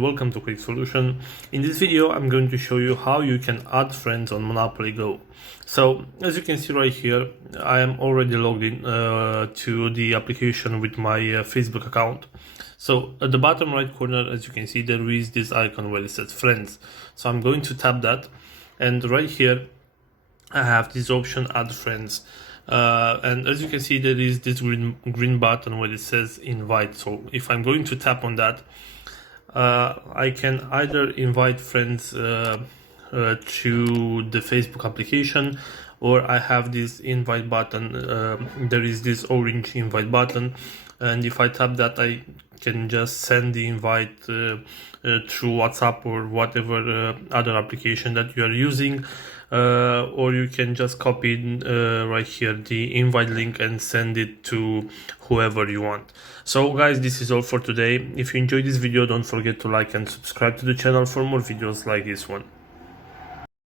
Welcome to Quick Solution. In this video I'm going to show you how you can add friends on Monopoly Go. So as you can see right here, I am already logged in to the application with my Facebook account. So at the bottom right corner, as you can see, there is this icon where it says friends. So I'm going to tap that, and right here I have this option, add friends. And as you can see, there is this green button where it says invite. So if I'm going to tap on that, I can either invite friends to the Facebook application, or I have this invite button. There is this orange invite button, and if I tap that, I can just send the invite through WhatsApp or whatever other application that you are using, or you can just copy right here the invite link and send it to whoever you want. So guys, this is all for today. If you enjoyed this video, don't forget to like and subscribe to the channel for more videos like this one.